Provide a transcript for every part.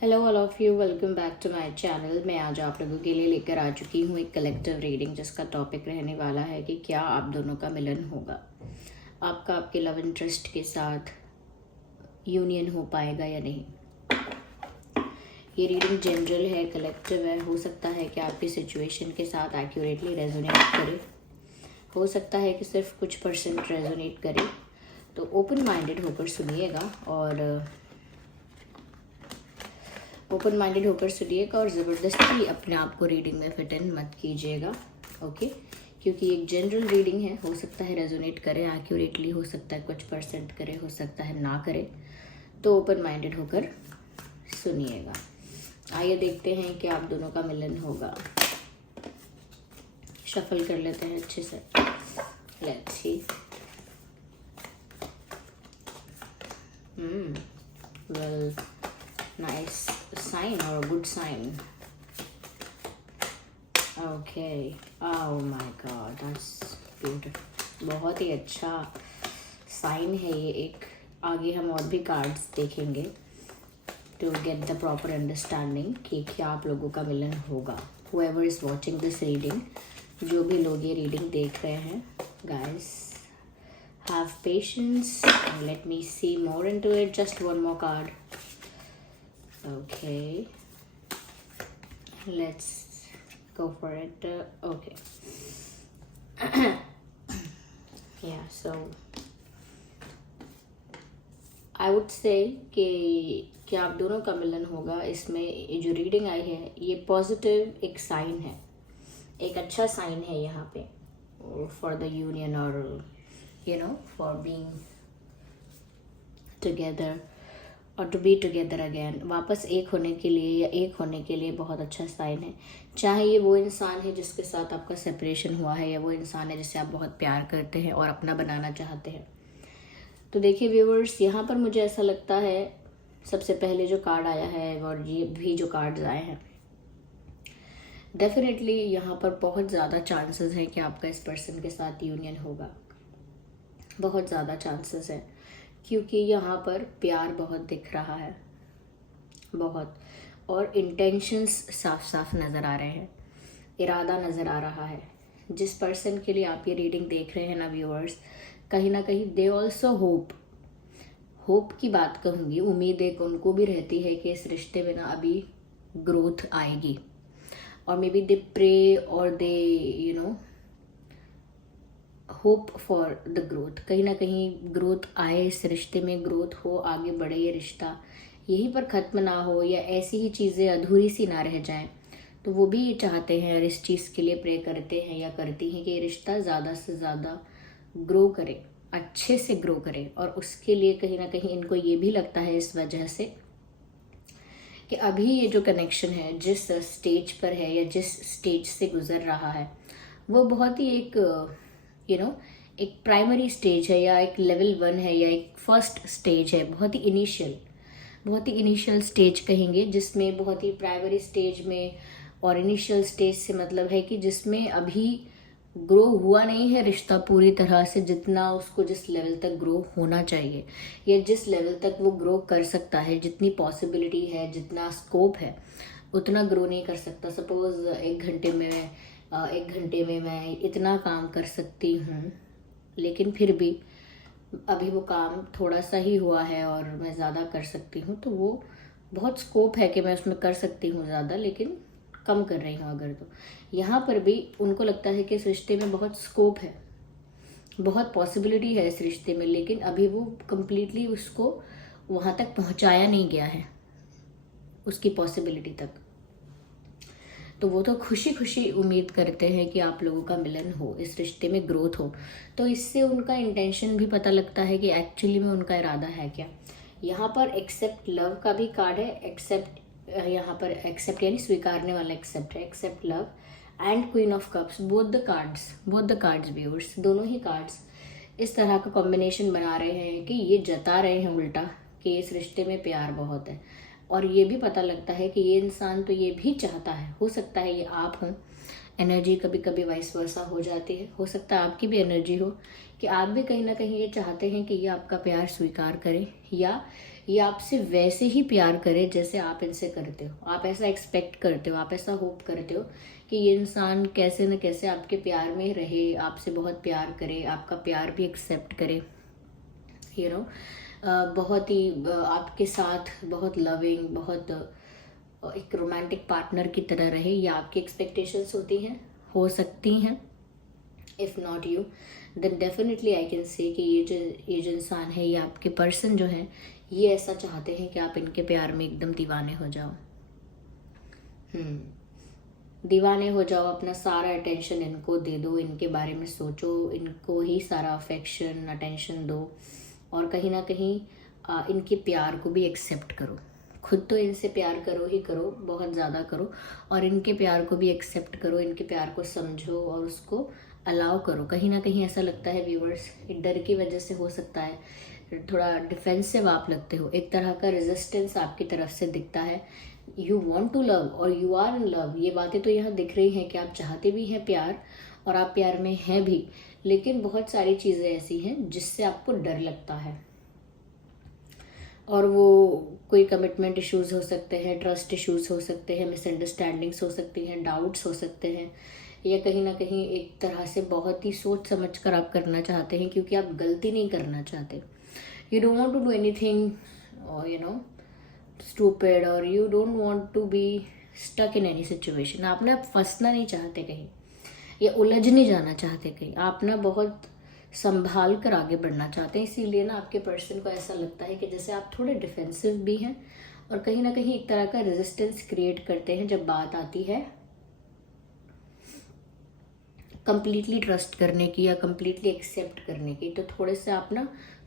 Hello all of you, welcome back to my channel. मैं आज आप लोगों के लिए लेकर आ चुकी हूँ एक कलेक्टिव रीडिंग जिसका टॉपिक रहने वाला है कि क्या आप दोनों का मिलन होगा, आपका आपके लव इंटरेस्ट के साथ यूनियन हो पाएगा या नहीं। ये रीडिंग जनरल है, कलेक्टिव है। हो सकता है कि आपकी सिचुएशन के साथ एक्यूरेटली रेजोनेट करे, हो सकता है कि सिर्फ कुछ परसेंट रेजोनेट करे। तो ओपन माइंडेड होकर सुनिएगा और ज़बरदस्ती अपने आप को रीडिंग में फिट इन मत कीजिएगा, ओके। क्योंकि एक जनरल रीडिंग है, हो सकता है रेजोनेट करे एक्यूरेटली, हो सकता है कुछ परसेंट करे, हो सकता है ना करे। तो ओपन माइंडेड होकर सुनिएगा। आइए देखते हैं कि आप दोनों का मिलन होगा। शफल कर लेते हैं अच्छे से। Let's see. Well, nice sign or a good sign. Okay. Oh my god, that's beautiful. बहुत ही अच्छा साइन है ये एक। आगे हम और भी कार्ड्स देखेंगे to get the proper understanding कि क्या आप लोगों का मिलन होगा। whoever is watching this reading, जो भी लोग ये रीडिंग देख रहे हैं, guys, have patience and let me see more into it. Just one more card. Okay, let's go for it. Okay. Yeah, so I would say कि आप दोनों का मिलन होगा। इसमें ये जो रीडिंग आई है ये पॉजिटिव एक साइन है, एक अच्छा साइन है यहाँ पे फॉर द यूनियन और फॉर बीइंग टुगेदर और टू बी टुगेदर अगेन। वापस एक होने के लिए या एक होने के लिए बहुत अच्छा साइन है। चाहे ये वो इंसान है जिसके साथ आपका सेपरेशन हुआ है या वो इंसान है जिससे आप बहुत प्यार करते हैं और अपना बनाना चाहते हैं। तो देखिए व्यूवर्स, यहाँ पर मुझे ऐसा लगता है सबसे पहले जो कार्ड आया है और ये भी जो कार्ड्स आए हैं, डेफिनेटली यहाँ पर बहुत ज़्यादा चांसेस हैं कि आपका इस पर्सन के साथ यूनियन होगा। बहुत ज़्यादा चांसेस है क्योंकि यहाँ पर प्यार बहुत दिख रहा है, बहुत, और इंटेंशंस साफ साफ नज़र आ रहे हैं, इरादा नज़र आ रहा है। जिस पर्सन के लिए आप ये रीडिंग देख रहे हैं ना व्यूअर्स, कहीं ना कहीं दे ऑल्सो होप की बात कहूँगी, उम्मीद एक उनको भी रहती है कि इस रिश्ते में ना अभी ग्रोथ आएगी। और मे बी दे प्रे और they hope for the growth. कहीं ना कहीं ग्रोथ आए इस रिश्ते में, ग्रोथ हो, आगे बढ़े ये रिश्ता, यहीं पर ख़त्म ना हो या ऐसी ही चीज़ें अधूरी सी ना रह जाएं। तो वो भी ये चाहते हैं और इस चीज़ के लिए प्रे करते हैं या करती हैं कि ये रिश्ता ज़्यादा से ज़्यादा ग्रो करे, अच्छे से ग्रो करे। और उसके लिए कहीं ना कहीं इनको ये भी लगता है इस वजह से कि अभी ये जो कनेक्शन है जिस स्टेज पर है या जिस स्टेज से गुजर रहा है वो बहुत ही एक एक प्राइमरी स्टेज है या एक लेवल 1 है या एक फर्स्ट स्टेज है, बहुत ही इनिशियल स्टेज कहेंगे, जिसमें बहुत ही प्राइमरी स्टेज में। और इनिशियल स्टेज से मतलब है कि जिसमें अभी ग्रो हुआ नहीं है रिश्ता पूरी तरह से, जितना उसको जिस लेवल तक ग्रो होना चाहिए या जिस लेवल तक वो ग्रो कर सकता है, जितनी पॉसिबिलिटी है, जितना स्कोप है, उतना ग्रो नहीं कर सकता। सपोज एक घंटे में मैं इतना काम कर सकती हूँ, लेकिन फिर भी अभी वो काम थोड़ा सा ही हुआ है और मैं ज़्यादा कर सकती हूँ। तो वो बहुत स्कोप है कि मैं उसमें कर सकती हूँ ज़्यादा, लेकिन कम कर रही हूँ अगर। तो यहाँ पर भी उनको लगता है कि इस रिश्ते में बहुत स्कोप है, बहुत पॉसिबिलिटी है इस रिश्ते में, लेकिन अभी वो कंप्लीटली उसको वहाँ तक पहुँचाया नहीं गया है, उसकी पॉसिबिलिटी तक। तो वो तो खुशी खुशी उम्मीद करते हैं कि आप लोगों का मिलन हो, इस रिश्ते में ग्रोथ हो। तो इससे उनका इंटेंशन भी पता लगता है कि एक्चुअली में उनका इरादा है क्या। यहाँ पर एक्सेप्ट लव का भी कार्ड है। यहाँ पर एक्सेप्ट यानी स्वीकारने वाला एक्सेप्ट है, accept love and queen of cups. Both the cards viewers, दोनों ही कार्ड्स इस तरह का कॉम्बिनेशन बना रहे हैं कि ये जता रहे हैं उल्टा कि इस रिश्ते में प्यार बहुत है। और ये भी पता लगता है कि ये इंसान तो ये भी चाहता है, हो सकता है ये आप हों एनर्जी कभी कभी वाइस वर्सा हो जाती है। हो सकता है आपकी भी एनर्जी हो कि आप भी कहीं ना कहीं ये चाहते हैं कि ये आपका प्यार स्वीकार करे, या ये आपसे वैसे ही प्यार करे जैसे आप इनसे करते हो। आप ऐसा एक्सपेक्ट करते हो, आप ऐसा होप करते हो कि ये इंसान कैसे न कैसे आपके प्यार में रहे, आपसे बहुत प्यार करे, आपका प्यार भी एक्सेप्ट करे, यू नो बहुत ही आपके साथ बहुत लविंग, बहुत एक रोमांटिक पार्टनर की तरह रहे। ये आपकी एक्सपेक्टेशंस होती हैं, हो सकती हैं। If not you, then definitely I can say कि ये जो इंसान है, ये आपके पर्सन जो है, ये ऐसा चाहते हैं कि आप इनके प्यार में एकदम दीवाने हो जाओ। दीवाने हो जाओ, अपना सारा अटेंशन इनको दे दो, इनके बारे में सोचो, इनको ही सारा अफेक्शन अटेंशन दो, और कहीं ना कहीं इनके प्यार को भी एक्सेप्ट करो। खुद तो इनसे प्यार करो ही करो, बहुत ज़्यादा करो, और इनके प्यार को भी एक्सेप्ट करो, इनके प्यार को समझो और उसको अलाउ करो। कहीं ना कहीं ऐसा लगता है व्यूअर्स, डर की वजह से हो सकता है थोड़ा डिफेंसिव आप लगते हो, एक तरह का रेजिस्टेंस आपकी तरफ से दिखता है। यू वॉन्ट टू लव और यू आर इन लव, ये बातें तो यहाँ दिख रही हैं कि आप चाहते भी हैं प्यार और आप प्यार में हैं भी, लेकिन बहुत सारी चीज़ें ऐसी हैं जिससे आपको डर लगता है। और वो कोई कमिटमेंट इश्यूज हो सकते हैं, ट्रस्ट इश्यूज हो सकते हैं, मिसअंडरस्टैंडिंग्स हो सकती हैं, डाउट्स हो सकते हैं, या कहीं ना कहीं एक तरह से बहुत ही सोच समझ कर आप करना चाहते हैं क्योंकि आप गलती नहीं करना चाहते। You don't want to do anything stupid, और you don't want to be stuck in any situation. आप ना फंसना नहीं चाहते कहीं, या उलझ नहीं जाना चाहते कहीं, आप ना बहुत संभाल कर आगे बढ़ना चाहते हैं। इसीलिए ना आपके पर्सन को ऐसा लगता है कि जैसे आप थोड़े डिफेंसिव भी हैं और कहीं ना कहीं एक तरह का रेजिस्टेंस क्रिएट करते हैं जब बात आती है कंप्लीटली ट्रस्ट करने की या कंप्लीटली एक्सेप्ट करने की। तो थोड़े से आप ना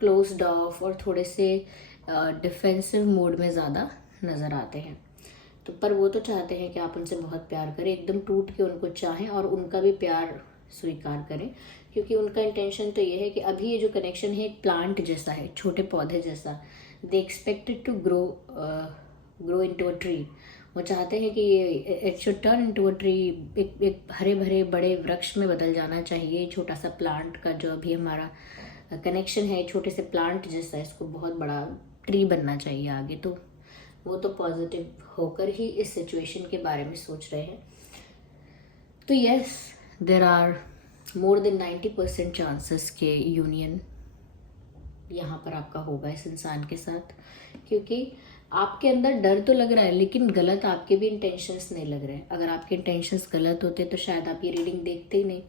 क्लोज्ड ऑफ और थोड़े से डिफेंसिव मोड में ज़्यादा नज़र आते हैं। तो पर वो तो चाहते हैं कि आप उनसे बहुत प्यार करें, एकदम टूट के उनको चाहें और उनका भी प्यार स्वीकार करें, क्योंकि उनका इंटेंशन तो ये है कि अभी ये जो कनेक्शन है एक प्लांट जैसा है, छोटे पौधे जैसा। They expected to grow into a tree. वो चाहते हैं कि ये it should turn into a tree, एक हरे भरे बड़े वृक्ष में बदल जाना चाहिए। छोटा सा प्लांट का जो अभी हमारा कनेक्शन है, छोटे से प्लांट जैसा, इसको बहुत बड़ा ट्री बनना चाहिए आगे। तो वो तो पॉजिटिव होकर ही इस सिचुएशन के बारे में सोच रहे हैं। तो yes, there are more than 90% chances के यूनियन यहाँ पर आपका होगा इस इंसान के साथ, क्योंकि आपके अंदर डर तो लग रहा है लेकिन गलत आपके भी इंटेंशंस नहीं लग रहे हैं। अगर आपके इंटेंशंस गलत होते तो शायद आप ये रीडिंग देखते ही नहीं,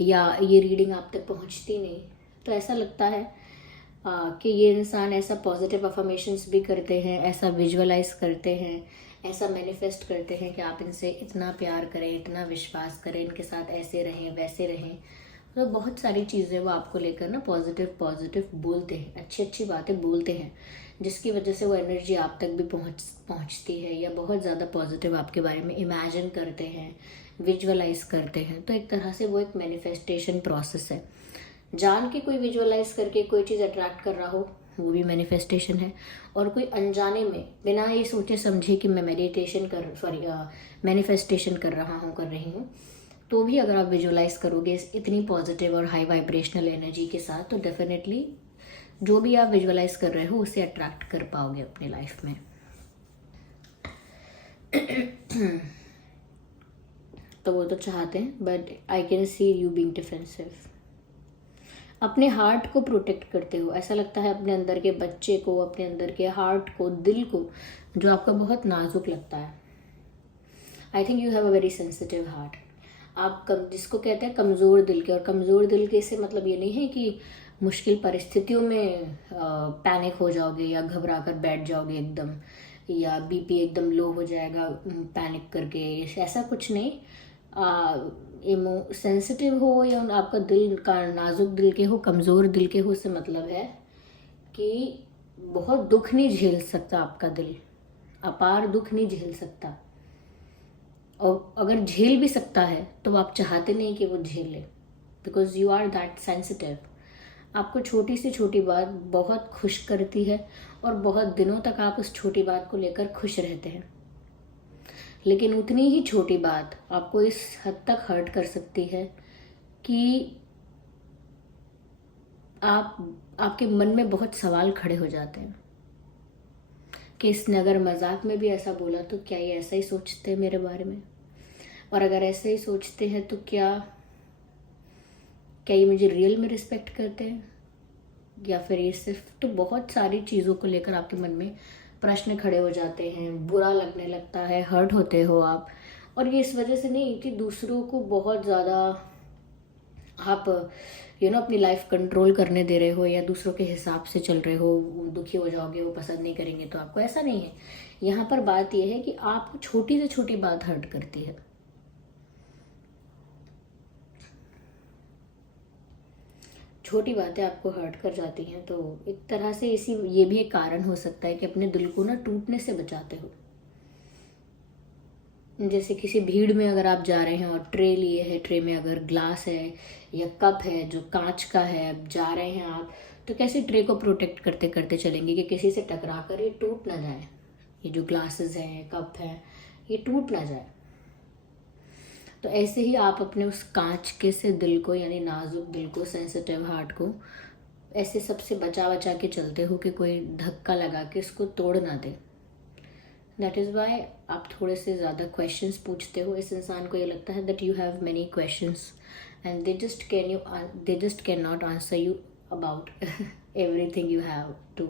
या ये रीडिंग आप तक पहुँचती नहीं। तो ऐसा लगता है कि ये इंसान ऐसा पॉजिटिव अफर्मेशंस भी करते हैं, ऐसा विजुअलाइज करते हैं, ऐसा मैनिफेस्ट करते हैं कि आप इनसे इतना प्यार करें, इतना विश्वास करें, इनके साथ ऐसे रहें वैसे रहें। तो बहुत सारी चीज़ें वो आपको लेकर ना पॉजिटिव बोलते हैं, अच्छी अच्छी बातें बोलते हैं, जिसकी वजह से वो एनर्जी आप तक भी पहुंचती है, या बहुत ज़्यादा पॉजिटिव आपके बारे में इमेजिन करते हैं, विजुअलाइज करते हैं। तो एक तरह से वो एक मैनिफेस्टेशन प्रोसेस है। जान के कोई विजुअलाइज करके कोई चीज़ अट्रैक्ट कर रहा हो, वो भी मैनिफेस्टेशन है। और कोई अनजाने में बिना ये सोचे समझे कि मैं मैनिफेस्टेशन कर रही हूँ, तो भी अगर आप विजुअलाइज करोगे इतनी पॉजिटिव और हाई वाइब्रेशनल एनर्जी के साथ, तो डेफिनेटली जो भी आप विजुअलाइज कर रहे हो उसे अट्रैक्ट कर पाओगे अपने लाइफ में। तो वो तो चाहते हैं, but I can see you being defensive. अपने हार्ट को प्रोटेक्ट करते हो, ऐसा लगता है अपने अंदर के बच्चे को, अपने अंदर के हार्ट को, दिल को, जो आपका बहुत नाजुक लगता है। I think you have a very sensitive heart. आप जिसको कहते हैं कमज़ोर दिल के, और कमज़ोर दिल के से मतलब ये नहीं है कि मुश्किल परिस्थितियों में पैनिक हो जाओगे या घबरा कर बैठ जाओगे एकदम, या बीपी एकदम लो हो जाएगा पैनिक करके, ऐसा कुछ नहीं। सेंसिटिव हो या आपका दिल का नाजुक दिल के हो, कमज़ोर दिल के हो, से मतलब है कि बहुत दुख नहीं झेल सकता आपका दिल, अपार दुख नहीं झेल सकता। और अगर झेल भी सकता है तो आप चाहते नहीं कि वो झेले, because you are that sensitive. आपको छोटी से छोटी बात बहुत खुश करती है और बहुत दिनों तक आप उस छोटी बात को लेकर खुश रहते हैं। लेकिन उतनी ही छोटी बात आपको इस हद तक हर्ट कर सकती है कि आपके मन में बहुत सवाल खड़े हो जाते हैं कि इसने अगर मजाक में भी ऐसा बोला तो क्या ये ऐसा ही सोचते हैं मेरे बारे में, और अगर ऐसे ही सोचते हैं तो क्या ये मुझे रियल में रिस्पेक्ट करते हैं, या फिर ये सिर्फ। तो बहुत सारी चीज़ों को लेकर आपके मन में प्रश्न खड़े हो जाते हैं, बुरा लगने लगता है, हर्ट होते हो आप। और ये इस वजह से नहीं कि दूसरों को बहुत ज़्यादा आप अपनी लाइफ कंट्रोल करने दे रहे हो या दूसरों के हिसाब से चल रहे हो, दुखी हो जाओगे, वो पसंद नहीं करेंगे तो आपको, ऐसा नहीं है। यहाँ पर बात यह है कि आपको छोटी से छोटी बात हर्ट करती है। छोटी बातें आपको हर्ट कर जाती हैं, तो एक तरह से ये भी एक कारण हो सकता है कि अपने दिल को ना टूटने से बचाते हो। जैसे किसी भीड़ में अगर आप जा रहे हैं और ट्रे लिए है, ट्रे में अगर ग्लास है या कप है जो कांच का है, अब जा रहे हैं आप, तो कैसे ट्रे को प्रोटेक्ट करते करते चलेंगे कि किसी से टकरा कर ये टूट ना जाए, ये जो ग्लासेस हैं, कप है, ये टूट ना जाए। तो ऐसे ही आप अपने उस कांच के से दिल को, यानी नाजुक दिल को, सेंसिटिव हार्ट को ऐसे सबसे बचा बचा के चलते हो कि कोई धक्का लगा के इसको तोड़ ना दे। दैट इज़ वाई आप थोड़े से ज़्यादा क्वेश्चंस पूछते हो। इस इंसान को ये लगता है that you have many questions and they just can not answer you about everything you have to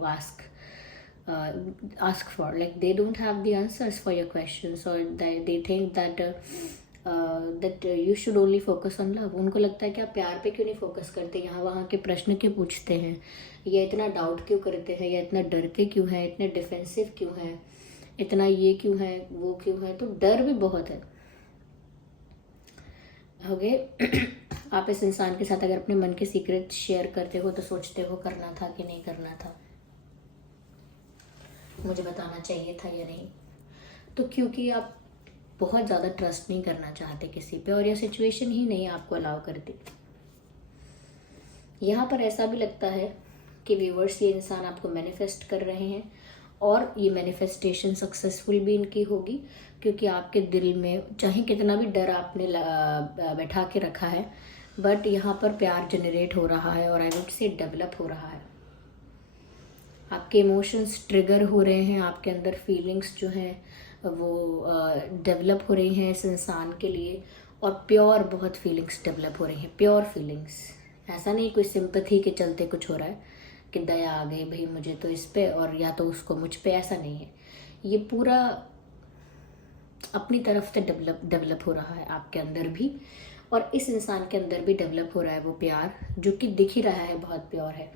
ask for. Like they don't have the answers for your questions, or they think that you should only focus on love. उनको लगता है कि आप प्यार पे क्यों नहीं focus करते, यहाँ वहाँ के प्रश्न क्यों पूछते हैं, या इतना डाउट क्यों करते हैं, या इतना डरते क्यों हैं, इतने डिफेंसिव क्यों हैं, इतना ये क्यों है, वो क्यों है। तो डर भी बहुत है। ओके आप इस इंसान के साथ अगर अपने मन के सीक्रेट शेयर करते हो तो सोचते हो करना था कि नहीं करना था, मुझे बताना चाहिए था या नहीं। तो क्योंकि आप बहुत ज़्यादा ट्रस्ट नहीं करना चाहते किसी पे, और यह सिचुएशन ही नहीं आपको अलाउ करती। यहाँ पर ऐसा भी लगता है कि व्यूवर्स ये इंसान आपको मैनिफेस्ट कर रहे हैं, और ये मैनिफेस्टेशन सक्सेसफुल भी इनकी होगी, क्योंकि आपके दिल में चाहे कितना भी डर आपने बैठा के रखा है, बट यहाँ पर प्यार जनरेट हो रहा है, और आई वुड से डेवलप हो रहा है। आपके इमोशंस ट्रिगर हो रहे हैं, आपके अंदर फीलिंग्स जो हैं वो डेवलप हो रही हैं इस इंसान के लिए, और प्योर बहुत फीलिंग्स डेवलप हो रही हैं, प्योर फीलिंग्स। ऐसा नहीं कोई सिंपैथी के चलते कुछ हो रहा है कि दया आ गई भाई मुझे तो इस पे और या तो उसको मुझ पे, ऐसा नहीं है। ये पूरा अपनी तरफ से डेवलप हो रहा है आपके अंदर भी, और इस इंसान के अंदर भी डेवलप हो रहा है वो प्यार, जो कि दिख ही रहा है बहुत प्योर है।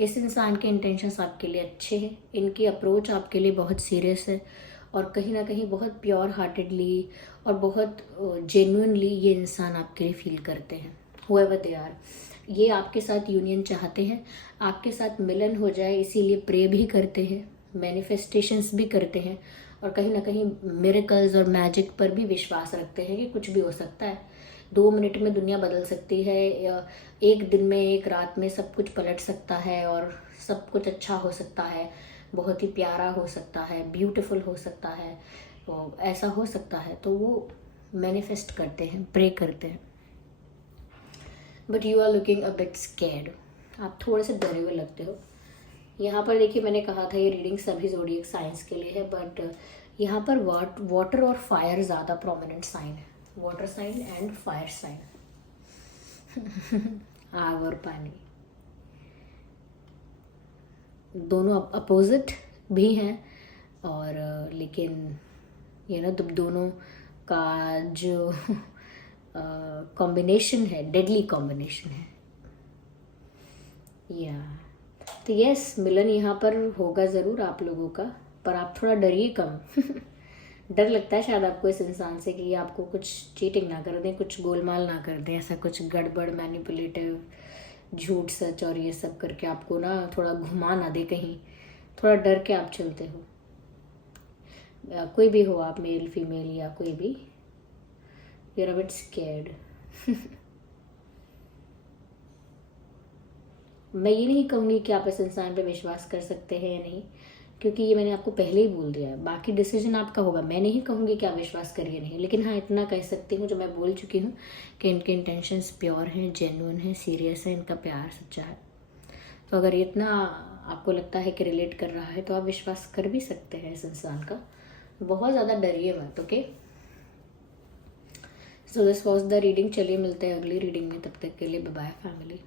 इस इंसान के इंटेंशंस आपके लिए अच्छे हैं, इनकी अप्रोच आपके लिए बहुत सीरियस है, और कहीं ना कहीं बहुत प्योर हार्टेडली और बहुत जेन्युइनली ये इंसान आपके लिए फील करते हैं। हुएवर दे आर, ये आपके साथ यूनियन चाहते हैं, आपके साथ मिलन हो जाए, इसीलिए प्रे भी करते हैं, मैनिफेस्टेशंस भी करते हैं, और कहीं ना कहीं मिरेकल्स और मैजिक पर भी विश्वास रखते हैं कि कुछ भी हो सकता है। 2 मिनट में दुनिया बदल सकती है, या एक दिन में, एक रात में सब कुछ पलट सकता है, और सब कुछ अच्छा हो सकता है, बहुत ही प्यारा हो सकता है, ब्यूटीफुल हो सकता है, तो ऐसा हो सकता है। तो वो मैनिफेस्ट करते हैं, प्रे करते हैं। But you are looking a bit scared, आप थोड़े से डरे हुए लगते हो। यहाँ पर देखिए, मैंने कहा था ये रीडिंग सभी ज़ोडिएक साइंस के लिए है, बट यहाँ पर वाटर और फायर ज़्यादा प्रोमिनेंट साइन है, water sign and fire sign आग और पानी दोनों अपोजिट भी हैं, और लेकिन दोनों का जो कॉम्बिनेशन है, डेडली कॉम्बिनेशन है। या तो यस, मिलन यहाँ पर होगा ज़रूर आप लोगों का, पर आप थोड़ा डरिए कम डर लगता है शायद आपको इस इंसान से कि आपको कुछ चीटिंग ना कर दें, कुछ गोलमाल ना कर दें, ऐसा कुछ गड़बड़, मैनिपुलेटिव, झूठ सच और ये सब करके आपको ना थोड़ा घुमा ना दे कहीं। थोड़ा डर के आप चलते हो, कोई भी हो आप, मेल फीमेल या कोई भी, you are a bit scared. मैं ये नहीं कहूँगी कि आप इस इंसान पे विश्वास कर सकते हैं या नहीं, क्योंकि ये मैंने आपको पहले ही बोल दिया है। बाकी डिसीजन आपका होगा, मैं नहीं कहूँगी कि आप विश्वास करिए नहीं, लेकिन हाँ इतना कह सकती हूँ जो मैं बोल चुकी हूँ कि इनके इंटेंशंस प्योर हैं, जेन्युइन है, सीरियस है, इनका प्यार सच्चा है। तो अगर इतना आपको लगता है कि रिलेट कर रहा है तो आप विश्वास कर भी सकते हैं इस इंसान का। बहुत ज़्यादा डरिए मत, okay. So this was the reading. चलिए मिलते हैं अगली रीडिंग में, तब तक के लिए बाय बाय फैमिली।